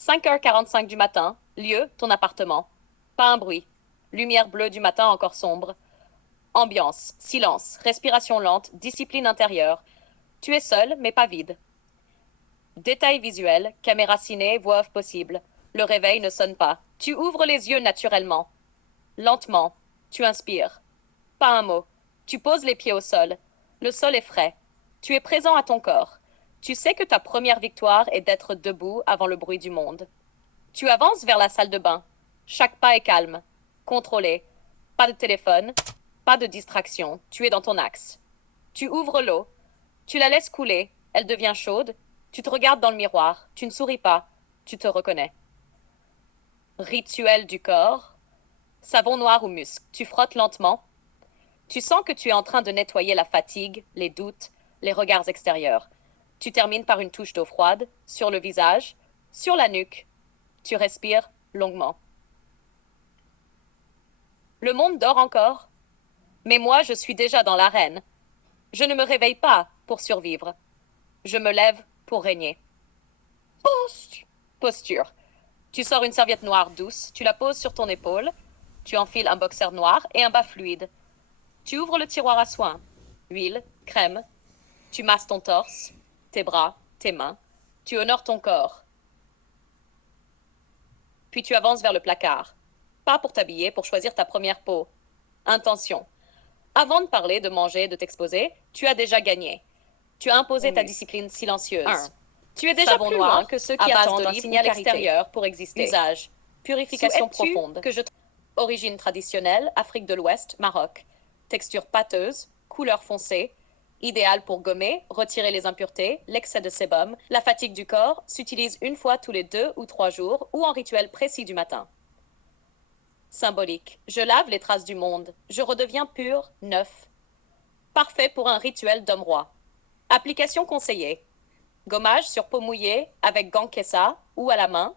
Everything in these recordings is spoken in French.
5h45 du matin, lieu, ton appartement. Pas un bruit. Lumière bleue du matin encore sombre. Ambiance, silence, respiration lente, discipline intérieure. Tu es seul, mais pas vide. Détail visuel, caméra ciné, voix off possible. Le réveil ne sonne pas. Tu ouvres les yeux naturellement. Lentement. Tu inspires. Pas un mot. Tu poses les pieds au sol. Le sol est frais. Tu es présent à ton corps. Tu sais que ta première victoire est d'être debout avant le bruit du monde. Tu avances vers la salle de bain. Chaque pas est calme, contrôlé. Pas de téléphone, pas de distraction. Tu es dans ton axe. Tu ouvres l'eau. Tu la laisses couler. Elle devient chaude. Tu te regardes dans le miroir. Tu ne souris pas. Tu te reconnais. Rituel du corps. Savon noir ou musc. Tu frottes lentement. Tu sens que tu es en train de nettoyer la fatigue, les doutes, les regards extérieurs. Tu termines par une touche d'eau froide, sur le visage, sur la nuque. Tu respires longuement. Le monde dort encore, mais moi je suis déjà dans l'arène. Je ne me réveille pas pour survivre. Je me lève pour régner. Posture. Tu sors une serviette noire douce, tu la poses sur ton épaule, tu enfiles un boxer noir et un bas fluide. Tu ouvres le tiroir à soins. Huile, crème. Tu masses ton torse, tes bras, tes mains. Tu honores ton corps. Puis tu avances vers le placard. Pas pour t'habiller, pour choisir ta première peau. Intention. Avant de parler, de manger, de t'exposer, tu as déjà gagné. Tu as imposé ta discipline silencieuse. 1. Tu es déjà plus loin que ceux qui attendent un signal extérieur pour exister. Usage. Purification profonde. Origine traditionnelle, Afrique de l'Ouest, Maroc. Texture pâteuse, couleur foncée. Idéal pour gommer, retirer les impuretés, l'excès de sébum. La fatigue du corps s'utilise une fois tous les 2 ou 3 jours ou en rituel précis du matin. Symbolique. Je lave les traces du monde. Je redeviens pur, neuf. Parfait pour un rituel d'homme-roi. Application conseillée. Gommage sur peau mouillée avec gants Kessa ou à la main.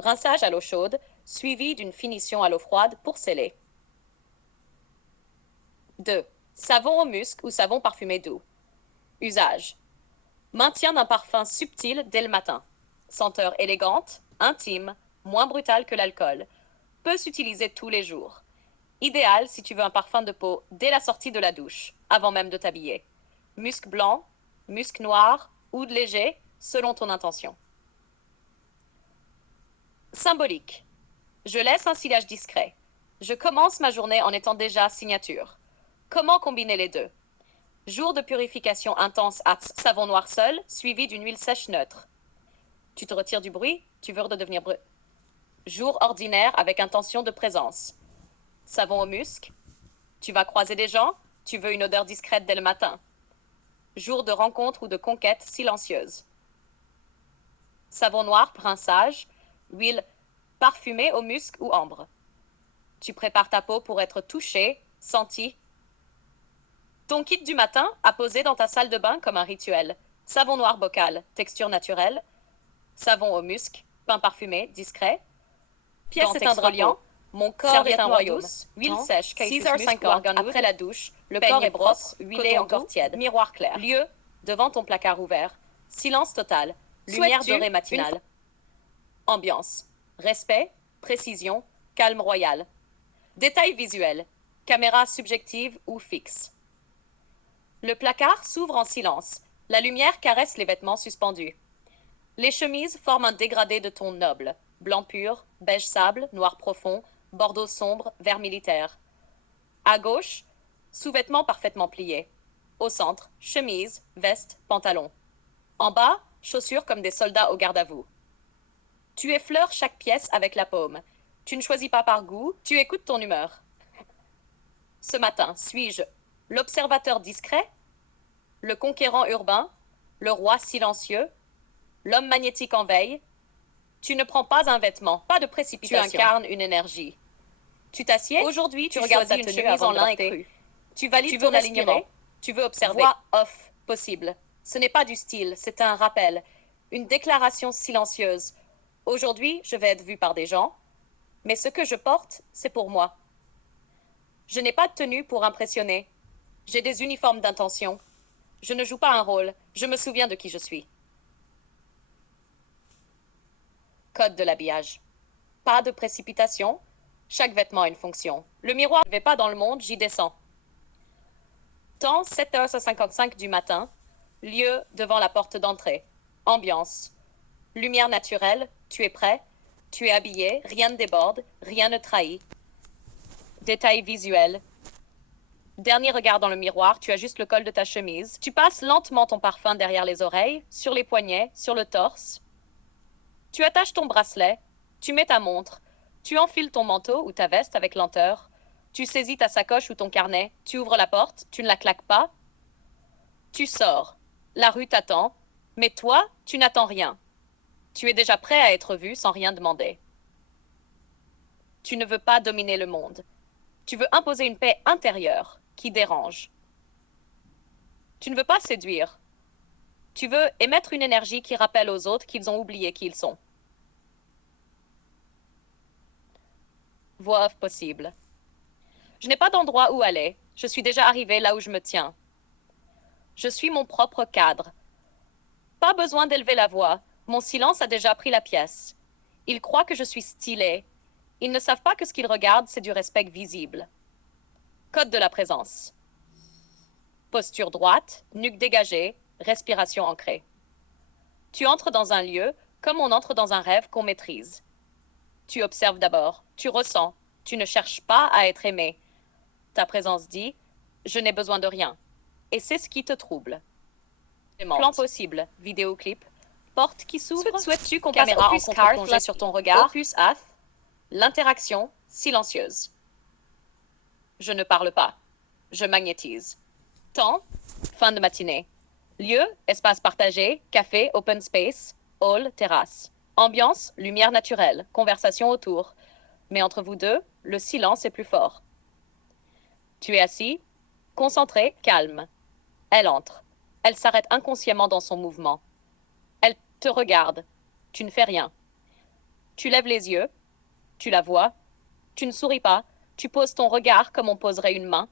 Rinçage à l'eau chaude, suivi d'une finition à l'eau froide pour sceller. 2. Savon au musc ou savon parfumé doux. Usage. Maintien d'un parfum subtil dès le matin. Senteur élégante, intime, moins brutale que l'alcool. Peut s'utiliser tous les jours. Idéal si tu veux un parfum de peau dès la sortie de la douche, avant même de t'habiller. Musc blanc, musc noir, oud léger, selon ton intention. Symbolique. Je laisse un sillage discret. Je commence ma journée en étant déjà signature. Comment combiner les deux? Jour de purification intense à savon noir seul, suivi d'une huile sèche neutre. Tu te retires du bruit, tu veux redevenir brut. Jour ordinaire avec intention de présence. Savon au musc. Tu vas croiser des gens, tu veux une odeur discrète dès le matin. Jour de rencontre ou de conquête silencieuse. Savon noir, rinçage. Huile parfumée au musc ou ambre. Tu prépares ta peau pour être touchée, sentie. Ton kit du matin à poser dans ta salle de bain comme un rituel. Savon noir bocal, texture naturelle. Savon au musc, pain parfumé, discret. Pièce est un drapeau. Mon corps est un royaume. Huile sèche, 6h50 après la douche. Le corps est brosse, huilé encore tiède. Miroir clair. Lieu, devant ton placard ouvert. Silence total. Lumière dorée matinale. Ambiance. Respect, précision, calme royal. Détail visuel. Caméra subjective ou fixe. Le placard s'ouvre en silence. La lumière caresse les vêtements suspendus. Les chemises forment un dégradé de tons nobles. Blanc pur, beige sable, noir profond, bordeaux sombre, vert militaire. À gauche, sous-vêtements parfaitement pliés. Au centre, chemise, veste, pantalon. En bas, chaussures comme des soldats au garde à vous. Tu effleures chaque pièce avec la paume. Tu ne choisis pas par goût, tu écoutes ton humeur. Ce matin, suis-je l'observateur discret, le conquérant urbain, le roi silencieux, l'homme magnétique en veille? Tu ne prends pas un vêtement, pas de précipitation. Tu incarnes une énergie. Tu t'assieds. Aujourd'hui, tu regardes ta tenue en lin et cru. Tu valides ton alignement. Tu veux observer. Voix off, possible. Ce n'est pas du style, c'est un rappel. Une déclaration silencieuse. Aujourd'hui, je vais être vue par des gens, mais ce que je porte, c'est pour moi. Je n'ai pas de tenue pour impressionner. J'ai des uniformes d'intention. Je ne joue pas un rôle, je me souviens de qui je suis. Code de l'habillage. Pas de précipitation. Chaque vêtement a une fonction. Le miroir ne va pas dans le monde, j'y descends. Temps 7h55 du matin. Lieu devant la porte d'entrée. Ambiance. Lumière naturelle. Tu es prêt. Tu es habillé. Rien ne déborde. Rien ne trahit. Détail visuel. Dernier regard dans le miroir, tu ajustes le col de ta chemise. Tu passes lentement ton parfum derrière les oreilles, sur les poignets, sur le torse. Tu attaches ton bracelet. Tu mets ta montre. Tu enfiles ton manteau ou ta veste avec lenteur. Tu saisis ta sacoche ou ton carnet. Tu ouvres la porte. Tu ne la claques pas. Tu sors. La rue t'attend. Mais toi, tu n'attends rien. Tu es déjà prêt à être vu sans rien demander. Tu ne veux pas dominer le monde. Tu veux imposer une paix intérieure qui dérange. Tu ne veux pas séduire. Tu veux émettre une énergie qui rappelle aux autres qu'ils ont oublié qui ils sont. Voix off possible. Je n'ai pas d'endroit où aller. Je suis déjà arrivé là où je me tiens. Je suis mon propre cadre. Pas besoin d'élever la voix. Mon silence a déjà pris la pièce. Ils croient que je suis stylée. Ils ne savent pas que ce qu'ils regardent, c'est du respect visible. Code de la présence. Posture droite, nuque dégagée, respiration ancrée. Tu entres dans un lieu comme on entre dans un rêve qu'on maîtrise. Tu observes d'abord, tu ressens, tu ne cherches pas à être aimé. Ta présence dit « Je n'ai besoin de rien ». Et c'est ce qui te trouble. Plan possible, vidéoclip, porte qui s'ouvre. Souhaites-tu qu'on passe au plus contre-plongée sur ton regard? Opus AF, l'interaction silencieuse. Je ne parle pas. Je magnétise. Temps, fin de matinée. Lieu, espace partagé, café, open space, hall, terrasse. Ambiance, lumière naturelle, conversation autour. Mais entre vous deux, le silence est plus fort. Tu es assis, concentré, calme. Elle entre. Elle s'arrête inconsciemment dans son mouvement. Elle te regarde. Tu ne fais rien. Tu lèves les yeux. Tu la vois. Tu ne souris pas. Tu poses ton regard comme on poserait une main.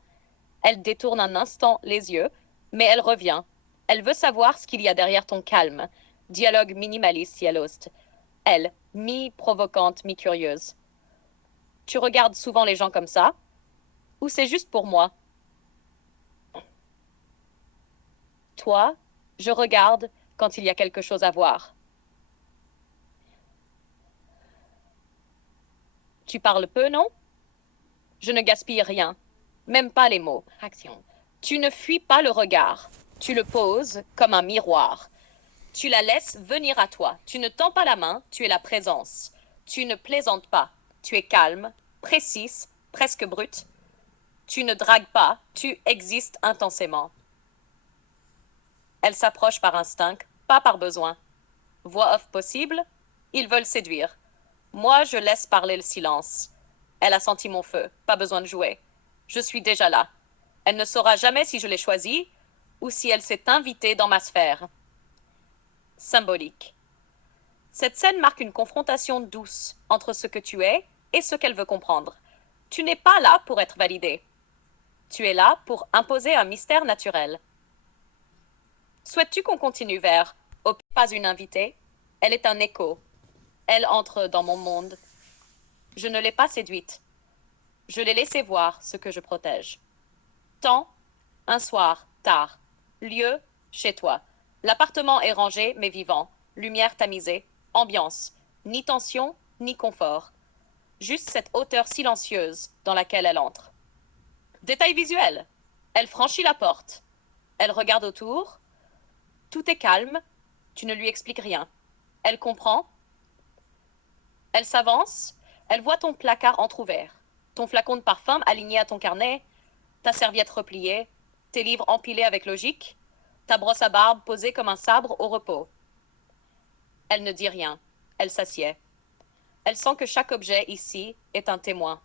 Elle détourne un instant les yeux, mais elle revient. Elle veut savoir ce qu'il y a derrière ton calme. Dialogue minimaliste, Yellowst. Elle, mi-provocante, mi-curieuse. Tu regardes souvent les gens comme ça? Ou c'est juste pour moi? Toi, je regarde quand il y a quelque chose à voir. Tu parles peu, non? Je ne gaspille rien, même pas les mots. Action. Tu ne fuis pas le regard. Tu le poses comme un miroir. Tu la laisses venir à toi. Tu ne tends pas la main, tu es la présence. Tu ne plaisantes pas. Tu es calme, précise, presque brute. Tu ne dragues pas, tu existes intensément. Elle s'approche par instinct, pas par besoin. Voix off possible, ils veulent séduire. Moi, je laisse parler le silence. Elle a senti mon feu, pas besoin de jouer. Je suis déjà là. Elle ne saura jamais si je l'ai choisie ou si elle s'est invitée dans ma sphère. Symbolique. Cette scène marque une confrontation douce entre ce que tu es et ce qu'elle veut comprendre. Tu n'es pas là pour être validé. Tu es là pour imposer un mystère naturel. Souhaites-tu qu'on continue vers pas une invitée? Elle est un écho. Elle entre dans mon monde. Je ne l'ai pas séduite. Je l'ai laissée voir ce que je protège. Temps, un soir, tard. Lieu, chez toi. L'appartement est rangé mais vivant. Lumière tamisée. Ambiance. Ni tension, ni confort. Juste cette hauteur silencieuse dans laquelle elle entre. Détail visuel. Elle franchit la porte. Elle regarde autour. Tout est calme. Tu ne lui expliques rien. Elle comprend. Elle s'avance. Elle voit ton placard entrouvert. Ton flacon de parfum aligné à ton carnet. Ta serviette repliée. Tes livres empilés avec logique. Ta brosse à barbe posée comme un sabre au repos. Elle ne dit rien. Elle s'assied. Elle sent que chaque objet ici est un témoin.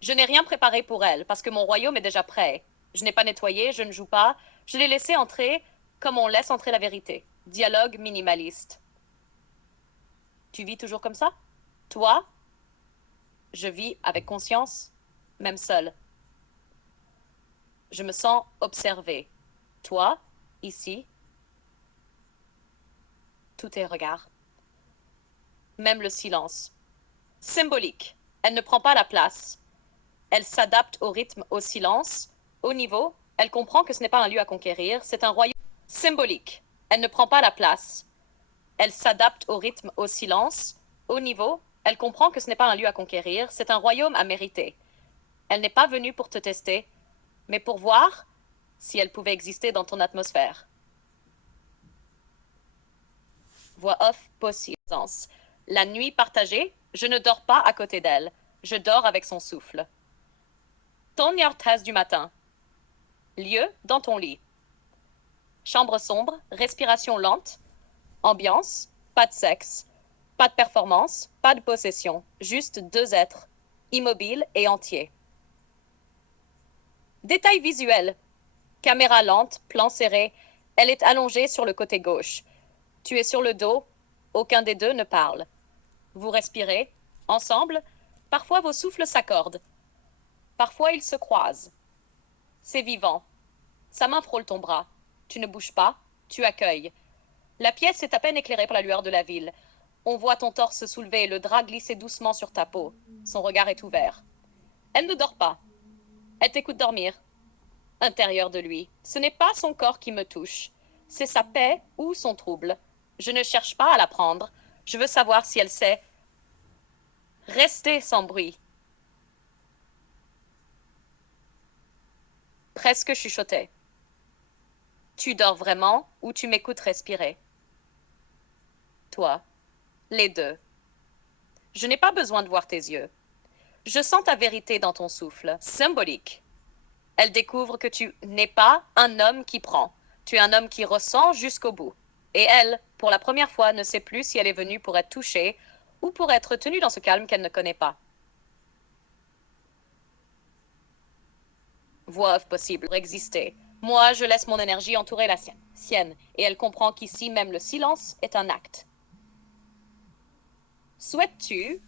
Je n'ai rien préparé pour elle, parce que mon royaume est déjà prêt. Je n'ai pas nettoyé, je ne joue pas. Je l'ai laissé entrer comme on laisse entrer la vérité. Dialogue minimaliste. Tu vis toujours comme ça? Toi? Je vis avec conscience, même seule. Je me sens observée. Toi, ici, tout est regard. même le silence. Symbolique. Elle ne prend pas la place. Elle s'adapte au rythme, au silence, au niveau. Elle comprend que ce n'est pas un lieu à conquérir, c'est un royaume. Symbolique. Elle ne prend pas la place. Elle s'adapte au rythme, au silence, au niveau. Elle comprend que ce n'est pas un lieu à conquérir, c'est un royaume à mériter. Elle n'est pas venue pour te tester, mais pour voir si elle pouvait exister dans ton atmosphère. Voix off possible. La nuit partagée, je ne dors pas à côté d'elle, je dors avec son souffle. Tonjartas du matin. Lieu, dans ton lit. Chambre sombre, respiration lente. Ambiance, pas de sexe, pas de performance, pas de possession, juste deux êtres, immobiles et entiers. Détail visuel. Caméra lente, plan serré. Elle est allongée sur le côté gauche. Tu es sur le dos. Aucun des deux ne parle. Vous respirez, ensemble. Parfois vos souffles s'accordent. Parfois ils se croisent. C'est vivant. Sa main frôle ton bras. Tu ne bouges pas, tu accueilles. La pièce est à peine éclairée par la lueur de la ville. On voit ton torse se soulever et le drap glisser doucement sur ta peau. Son regard est ouvert. Elle ne dort pas. Elle t'écoute dormir. Intérieur de lui. Ce n'est pas son corps qui me touche. C'est sa paix ou son trouble. Je ne cherche pas à la prendre. Je veux savoir si elle sait rester sans bruit. Presque chuchotait. Tu dors vraiment ou tu m'écoutes respirer? Toi. Les deux. Je n'ai pas besoin de voir tes yeux. Je sens ta vérité dans ton souffle, symbolique. Elle découvre que tu n'es pas un homme qui prend. Tu es un homme qui ressent jusqu'au bout. Et elle, pour la première fois, ne sait plus si elle est venue pour être touchée ou pour être tenue dans ce calme qu'elle ne connaît pas. Voix off possible pour exister. Moi, je laisse mon énergie entourer la sienne, et elle comprend qu'ici même le silence est un acte. Souhaites-tu